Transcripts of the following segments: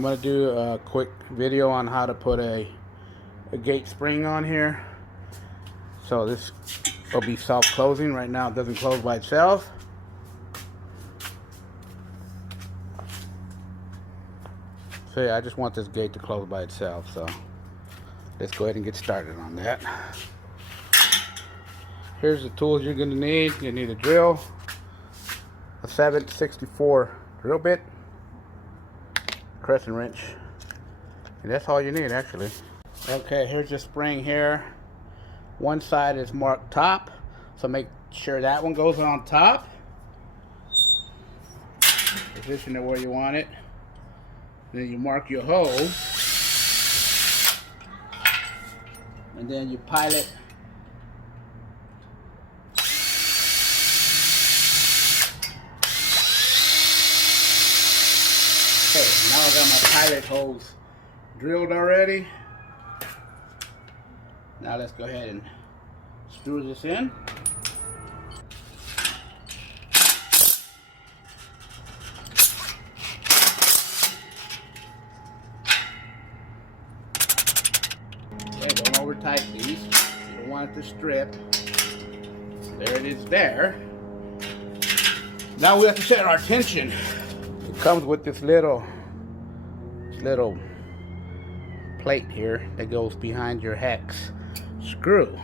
I'm going to do a quick video on how to put a gate spring on here. So this will be self-closing. Right now it doesn't close by itself. So yeah, I just want this gate to close by itself. So let's go ahead and get started on that. Here's the tools you're going to need. You need a drill, a 7/64 drill bit, crescent wrench, and that's all you need actually. Okay, here's the spring here. One side is marked top, so make sure that one goes on top. Position it where you want it. Then you mark your hole, and then you pilot okay, now I got my pilot holes drilled already. Now let's go ahead and screw this in. Okay, don't over tighten these. You don't want it to strip. There it is there. Now we have to set our tension. It comes with this little plate here that goes behind your hex screw.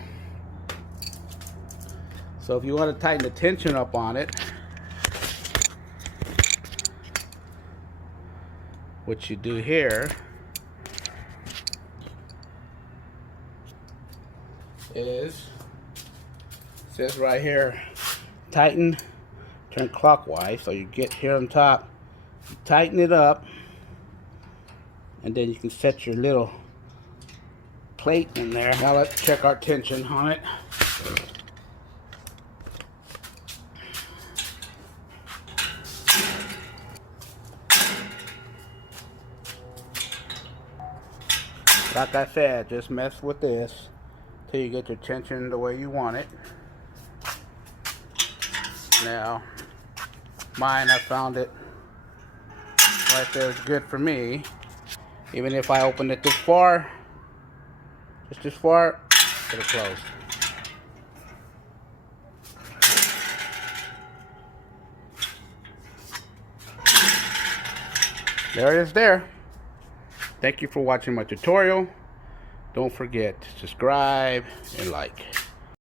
So if you want to tighten the tension up on it, what you do here is, it says right here, tighten, turn clockwise. So you get here on top, you tighten it up, and then you can set your little plate in there. Now let's check our tension on it. Like I said, just mess with this till you get your tension the way you want it. Now, mine, I found it right there is good for me. Even if I open it this far, just this far, it'll close. There it is there. Thank you for watching my tutorial. Don't forget to subscribe and like.